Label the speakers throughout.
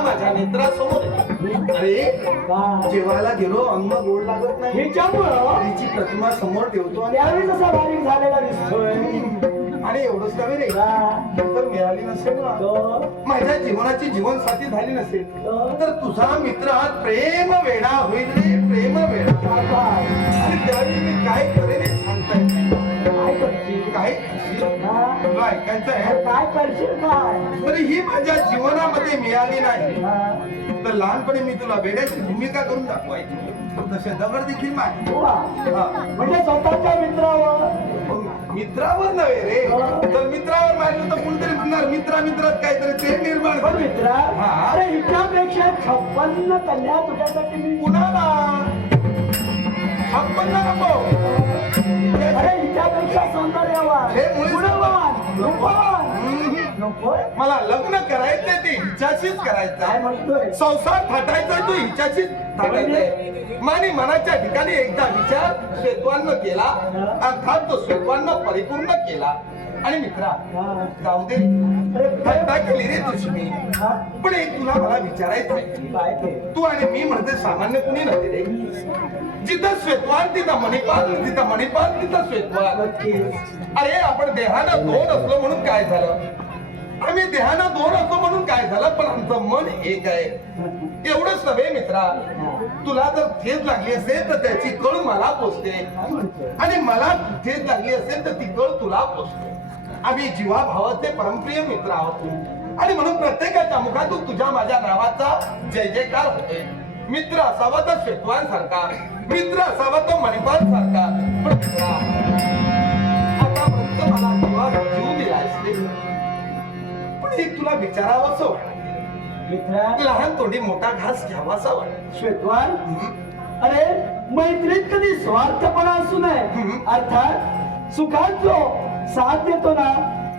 Speaker 1: माझ्या नेत्रासमोर. आहे. अरे? जेवायला गेलो अन्न गोड लागत नाही. तिची प्रतिमा समोर ठेवतो आणि
Speaker 2: त्यावेळी कसा बारीक झालेला दिसतोय.
Speaker 1: आणि एवढंच नव्हे रे? तर मिळाली नसेल ना? माझ्या जीवनाची जीवनसाथी झाली नसेल. तर तुझा मित्र प्रेम वेडा होईल रे प्रेम वेडा आणि त्यावेळी मी काय करेन
Speaker 2: काय हा?
Speaker 1: तुला ऐकायचं आहे
Speaker 2: काय करशील काय
Speaker 1: तरी ही माझ्या जीवनामध्ये मिळाली नाही
Speaker 2: हा?
Speaker 1: तर लहानपणी मी तुला वेड्याची भूमिका करून दाखवायची तसे दगड देखील
Speaker 2: वा. म्हणजे स्वतःच्या मित्रावर
Speaker 1: मित्रावर नव्हे रे तर मित्रावर मारलं तर कोणतरी म्हणणार मित्रा मित्रात काहीतरी ते निर्माण
Speaker 2: पण
Speaker 1: होईल.
Speaker 2: मित्रा
Speaker 1: हा.
Speaker 2: अरे हिच्यापेक्षा छप्पन्न कन्या तुझ्यासाठी मी
Speaker 1: कुणाला छप्पन्न नको
Speaker 2: अरे हिच्यापेक्षा सौंदर्यवान
Speaker 1: हे मुळीच-
Speaker 2: गुणवान रूपवान
Speaker 1: हम्म.
Speaker 2: नकोय
Speaker 1: मला लग्न करायचंय ते हिच्याशीच
Speaker 2: काय
Speaker 1: करायचं
Speaker 2: म्हणतोय?
Speaker 1: संसार थाटायचा तो हिच्याशीच थाटायचंय. माने मनाच्या ठिकाणी एकदा विचार श्वेतवान केला अर्थात तो श्वेतवान परिपूर्ण केला. आणि मित्रा
Speaker 2: हा.
Speaker 1: जाऊ दे. थट्टा केली रे तुझी मी? पण एक तुला मला विचारायचं आहे.
Speaker 2: तू
Speaker 1: आणि मी म्हणते सामान्य कुणी नव्हे रे. जिथं श्वेतवान तिथं मणिपाल तिथं मणिपाल तिथं श्वेतवान. अरे आपण देहानं दोन असलो म्हणून काय झालं? आम्ही देहानं दोन असतो म्हणून काय झालं? पण आमचं मन एक आहे. एवढंच नव्हे मित्रा. तुला जर ठेच लागली असेल तर त्याची कळ मला पोचते. आणि मला ठेच लागली असेल तर ती कळ तुला पोचते. आम्ही जीवाभावाचे परमप्रिय मित्र आहोत आणि म्हणून प्रत्येकाच्या मुखातून तुझ्या माझ्या नावाचा जय जयकार होतोय. मित्र असावा तर श्वेतवान सारखा मित्र असावा तो मणिपाल सारखा. पण आतापर्यंत मला जीव तुला विचारावंसं वाटतं
Speaker 2: मित्रा?
Speaker 1: लहान तोंडी मोठा घास घ्यावासा वाटत
Speaker 2: श्वेतवान? अरे मैत्रीत कधी स्वार्थपणा असू नये. अर्थात सुखात जो साथ देतो ना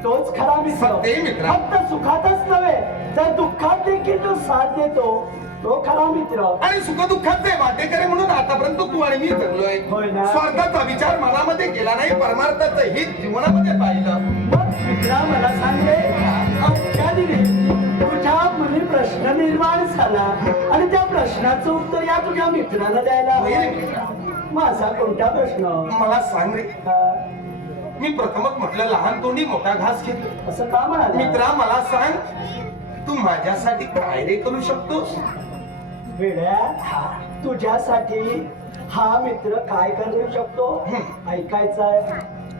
Speaker 2: तोच खरा मित्र. फक्त सुखातच नव्हे तर दुःखात देखील जो साथ देतो तो खरा मित्र.
Speaker 1: आणि सुखदुःखाचे वाटेकरी म्हणून आतापर्यंत तू आणि मी जगलोय. स्वार्थाचा विचार मनामध्ये केला नाही परमार्थाचं हित जीवनामध्ये पाहिलं.
Speaker 2: मग मित्रा मला सांगे आजच्या दिनी तुझ्या मनी प्रश्न निर्माण झाला. आणि त्या प्रश्नाचं उत्तर या तुझ्या मित्राला द्यायला. माझा कोणता प्रश्न?
Speaker 1: मला सांग रे. मी प्रथमच म्हटलं लहान तोंडी मोठा घास घेतो
Speaker 2: असं का म्हणाला?
Speaker 1: मित्रा मला सांग तू माझ्यासाठी काय रे करू शकतोस?
Speaker 2: वेड्या तुझ्यासाठी हा मित्र काय करू शकतो? ऐकायचंय.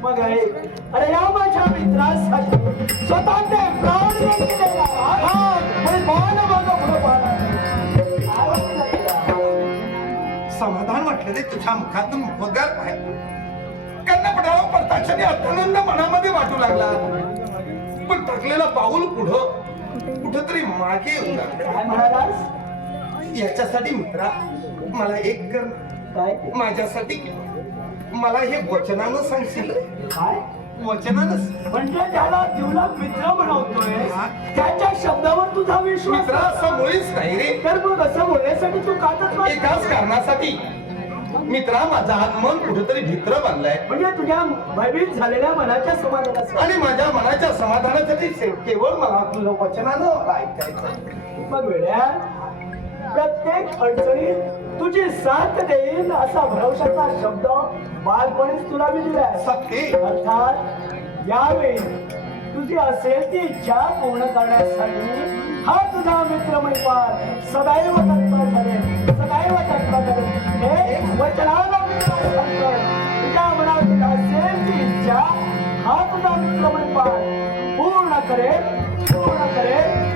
Speaker 2: मग ऐक अरे या माझ्या मित्रासाठी स्वतःचे प्राण माझं पुढं पाहणार.
Speaker 1: समाधान म्हटलं रे तुझ्या मुखातून मुखगार आहे कर्णपटाला प्रत्यक्षाने अर्थानंद मनामध्ये वाटू लागला. पण टाकलेलं पाऊल पुढं कुठंतरी मागे येऊ लागलं. याच्यासाठी मित्रा मला एक कर
Speaker 2: काय?
Speaker 1: माझ्यासाठी मला हे वचनानं सांगशील?
Speaker 2: काय?
Speaker 1: वचनानं
Speaker 2: म्हणजे त्याला जीवना मित्र
Speaker 1: हा.
Speaker 2: त्याच्या शब्दावर तुझा विश्वास
Speaker 1: मित्रा असं मुळीच नाही रे.
Speaker 2: तर मग असं बोलण्यासाठी तू वाट-
Speaker 1: एकाच कारणासाठी. मित्रा माझा हात मन कुठेतरी भित्र बांधलाय
Speaker 2: म्हणजे तुझ्या भयभीत झालेल्या मनाच्या समाधानासाठी
Speaker 1: आणि माझ्या मनाच्या समाधानासाठी केवळ मला तुझं वचनानं ऐकायचं
Speaker 2: मग वेड्या प्रत्येक अडचणीत तुझी साथ देईन असा भरवशाचा शब्द बालपणीच तुला मी दिलाय.
Speaker 1: सत्य
Speaker 2: अर्थात यावेळी तुझी असेल ती इच्छा पूर्ण करण्यासाठी हा तुझा मित्र महिपाल सदैव तत्पर ठरेल. सदैव तत्पर हे वचनाला मी तुला तुझ्या मनात असेल ती इच्छा हा तुझा पूर्ण करेल पूर्ण करेल.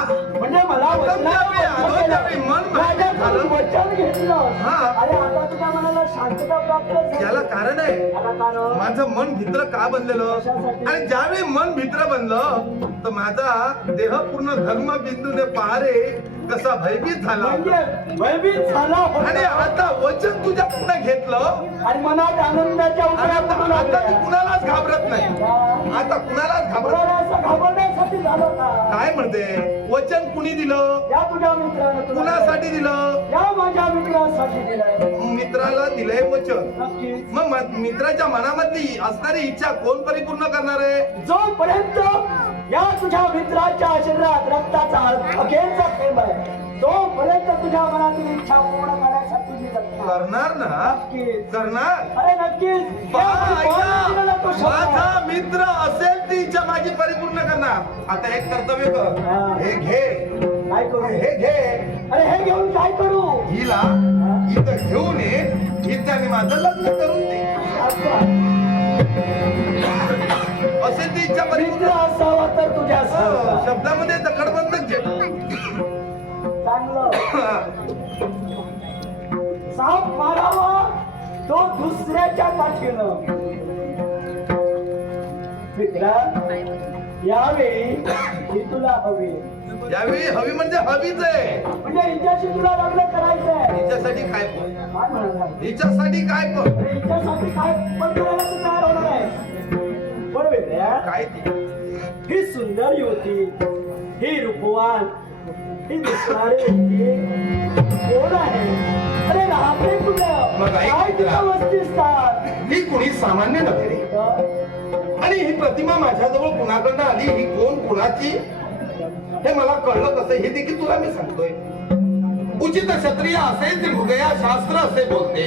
Speaker 2: म्हणजे मला. वचन घेतलं
Speaker 1: हा.
Speaker 2: अरे आता तुझ्या मनाला शांतता प्राप्त झाली.
Speaker 1: याला कारण आहे माझं मन भित्र का बनलेलं आणि ज्यावेळी मन भित्र बनलं तर माझा देह पूर्ण धर्म बिंदूने पहारे कसा भयभीत झाला
Speaker 2: म्हणजे भयभीत झाला.
Speaker 1: आणि आता वचन तुझ्या पुन्हा घेतलं
Speaker 2: आणि मनात आनंदाच्या
Speaker 1: आता कुणालाच घाबरत नाही आता कुणालाच घाबरत काय म्हणते? वचन कुणी दिलं?
Speaker 2: या तुझ्या मित्रानं
Speaker 1: कुणासाठी दिलं?
Speaker 2: या माझ्या मित्रासाठी दिलंय.
Speaker 1: मित्राला दिलंय वचन.
Speaker 2: नक्कीच.
Speaker 1: मग म- मित्राच्या मनामधली असणारी इच्छा कोण परिपूर्ण करणार आहे?
Speaker 2: जोपर्यंत या तुझ्या मित्राच्या शरीरात रक्ताचा अखेरचा थेंब आहे तोपर्यंत तुझ्या मनातील इच्छा पूर्ण.
Speaker 1: करणार. ना? करणार?
Speaker 2: अरे नक्कीच.
Speaker 1: माझा मित्र असेल ती इच्छा माझी परिपूर्ण करणार. आता एक कर्तव्य कर.
Speaker 2: हा.
Speaker 1: घे.
Speaker 2: काय करू?
Speaker 1: हे घे.
Speaker 2: अरे हे घेऊन काय करू?
Speaker 1: हिला इथं घेऊन ये. हिच्याने माझं लग्न करून दे.
Speaker 2: असं.
Speaker 1: असेल ती इच्छा परिपूर्ण.
Speaker 2: असावा तर तुझ्या.
Speaker 1: शब्दामध्ये दखडबंदच आहे.
Speaker 2: चांगलं. साप मारावा तो दुसऱ्याच्या पाठीनं. मित्रा यावेळी ही तुला हवी.
Speaker 1: यावेळी हवी म्हणजे हवीच आहे.
Speaker 2: म्हणजे हिच्याशी तुला लग्न करायचंय.
Speaker 1: हिच्यासाठी काय पण.
Speaker 2: काय म्हणाला
Speaker 1: हिच्यासाठी काय पण.
Speaker 2: अरे हिच्यासाठी काय पण करायला तू तयार होणार आहे. पण वेगळ्या
Speaker 1: काय ते?
Speaker 2: ही सुंदर युवती ही रूपवान ही कोण आहे अरे राहते कुठं काय
Speaker 1: तुला.
Speaker 2: वस्तीस्थान
Speaker 1: ही कुणी सामान्य नव्हे रे. आणि ही प्रतिमा माझ्याजवळ कुणाकडनं आली? ही कोण? कुणाची? हे मला कळलं कसं? हे देखील तुला मी सांगतोय. उचित क्षत्रिय असेल ते मृगया शास्त्र असे बोलते.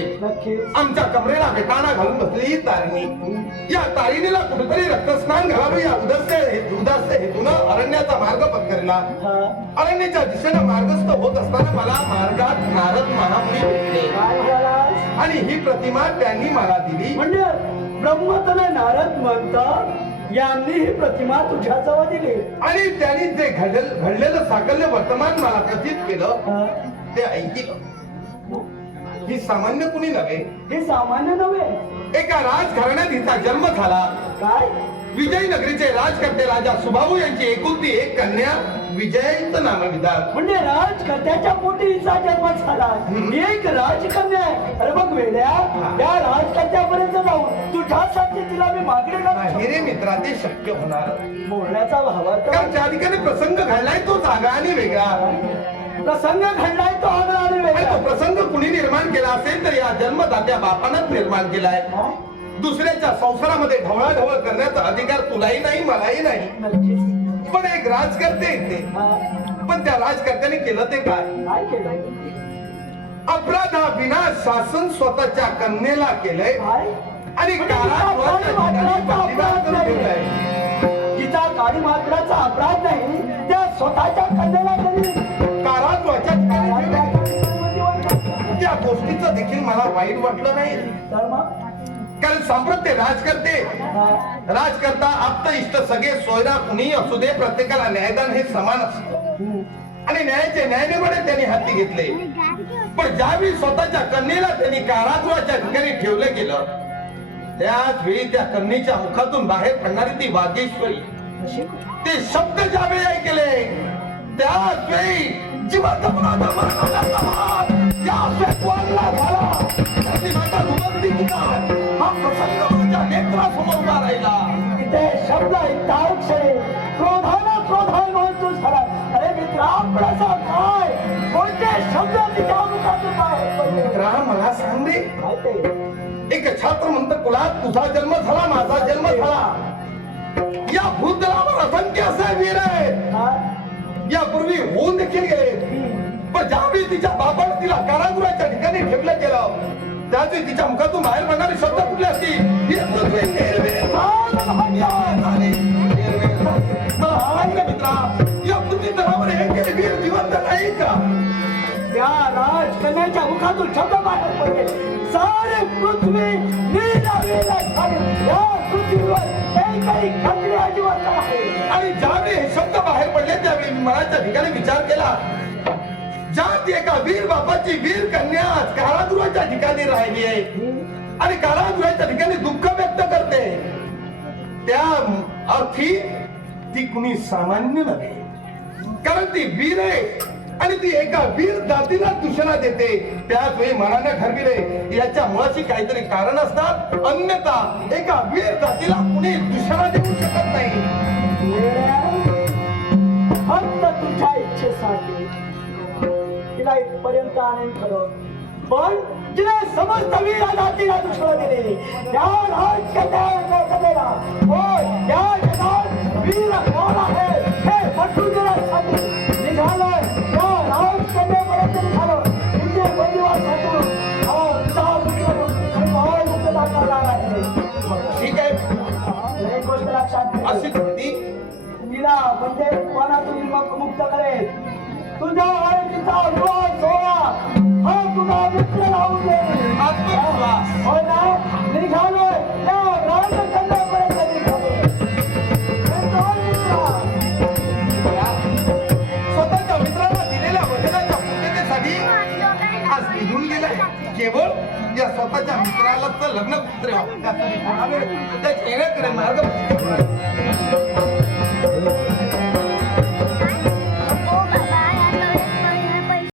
Speaker 1: आमच्या कमरेला वेटाणा घालून बसली ही तारिणी. या तारिणीला कुठेतरी रक्तस्नान घालावं या उदस्य उदास्य हेतूनं अरण्याचा मार्ग पत्करला. अरण्याच्या दिशेनं मार्गस्थ होत असताना मला मार्गात नारद महामुनी भेटले. आणि ही प्रतिमा त्यांनी मला दिली.
Speaker 2: म्हणजे ब्रह्मतन नारद म्हणतात यांनी ही प्रतिमा तुझ्या जवळ दिली.
Speaker 1: आणि त्यांनी जे घडल घडलेलं साकल्य वर्तमान मला कथित केलं. ते ऐकलं ही सामान्य कुणी नव्हे?
Speaker 2: हे सामान्य नव्हे.
Speaker 1: एका राजघराण्यात हिचा जन्म झाला.
Speaker 2: काय?
Speaker 1: विजयनगरीचे राजकर्ते राजा सुबाहू यांची एकुलती एक कन्या विजयचं नामविधान
Speaker 2: म्हणजे राजकर्त्याच्या पोटी हिचा जन्म झाला. एक राजकन्या आहे. अरे बघ वेड्या त्या राजकर्त्यापर्यंत जाऊन तुझ्यासाठी तिला मी मागणी
Speaker 1: नाही रे मित्रा ते शक्य होणार.
Speaker 2: बोलण्याचा भावार्थ
Speaker 1: ज्या ठिकाणी प्रसंग घडलाय तो जागा आणि वेगळा.
Speaker 2: प्रसंग घडलाय तो
Speaker 1: तो प्रसंग कुणी निर्माण केला असेल तर या जन्मदात्या बापानच निर्माण केलाय.
Speaker 2: हा?
Speaker 1: दुसऱ्याच्या संसारामध्ये ढवळाढवळ करण्याचा अधिकार तुलाही नाही मलाही नाही. पण एक राजकर्ते आहेत ते
Speaker 2: हा.
Speaker 1: पण त्या राजकर्त्याने केलं ते काय?
Speaker 2: केलं.
Speaker 1: अपराधा विना शासन स्वतःच्या कन्येला केलंय. आणि
Speaker 2: म्हणजे तिचा काळी
Speaker 1: ठिकाणी
Speaker 2: मात्राचा अपराध नाही. त्या स्वतःच्या कन्याला त्यांनी
Speaker 1: वाईट वाटलं नाही.
Speaker 2: तर मग
Speaker 1: कारण सांप्रत राजकर्ते. राजकर्ता आप्त इष्ट सगळे सोयरा कुणी असू दे प्रत्येकाला न्यायदान हे समान असत. आणि न्यायाचे न्यायनिवाडे त्यांनी हाती घेतले. पण ज्यावेळी स्वतःच्या कन्येला त्यांनी कारागृहाच्या ठिकाणी ठेवलं गेलं त्याच वेळी त्या कन्येच्या मुखातून बाहेर पडणारी ती वागेश्वरी. ते शब्द ज्यावेळी ऐकले त्याच वेळी जिवंत पुराणा मरणाचा महान. या फेकवानला झाला. त्याची माझा दुबंदी केला हा प्रसंग माझ्या नेत्रासमोर उभा राहिला.
Speaker 2: तिथे शब्द ऐकता क्षणी क्रोधानं क्रोधान म्हणतो झाला. अरे मित्रा आपल्याचा काय कोणते शब्द तिच्या मुखातून बाहेर पडले?
Speaker 1: मित्रा मला सांग रे? एक छात्र म्हणत कुलात तुझा जन्म झाला माझा जन्म झाला. या भूतलावर असंख्य असे वीर आहेत? यापूर्वी होऊन देखील गेले. पण ज्यावेळी तिच्या बापाने तिला कारागृहाच्या ठिकाणी ठेवलं गेलं त्यावेळी तिच्या मुखातून बाहेर पडणारी शब्द कुठले असती? मित्रा या पृथ्वी तलावर एक वीर जिवंत नाही का?
Speaker 2: त्या राजकन्याच्या मुखातून शब्द बाहेर पडले. सारे पृथ्वी या पृथ्वीवर
Speaker 1: त्यावेळी मी मनाच्या ठिकाणी विचार केला. ज्यात एका वीर बापाची वीर कन्या कारागृहाच्या ठिकाणी राहिली आहे. आणि कारागृहाच्या ठिकाणी दुःख व्यक्त करते. त्या अर्थी ती कुणी सामान्य नव्हे. कारण ती वीर आहे आणि ती एका वीर जातीला दूषणा देते. त्याच वेळी मनाने ठरविले याच्या मुळाशी काहीतरी कारण असतात. अन्यथा एका वीर जातीला कुणी दूषणा देऊ शकत नाही.
Speaker 2: येड्या, फक्त तुझ्या इच्छेसाठी. तिला इथपर्यंत आणेन खरं पण तिने समस्त वीर जातीला दुष्ट दिले त्या राजकन्याला हो त्या जगात वीर कोण आहे हे पटू देण्यासाठी निघालोय मुक्त करेल तुझ्या आणि विवाह सोहळा हा तुझा मित्र राहून दे. हो ना? निघालोय. त्या राजकन्यापर्यंत निघालोय.
Speaker 1: स्वतःच्या मित्राला दिलेल्या वचनाच्या पूर्ततेसाठी आज निघून गेलाय. केवळ या स्वतःच्या मित्राला तर लग्न पुत्रे त्याच्या येण्याकडे मार्ग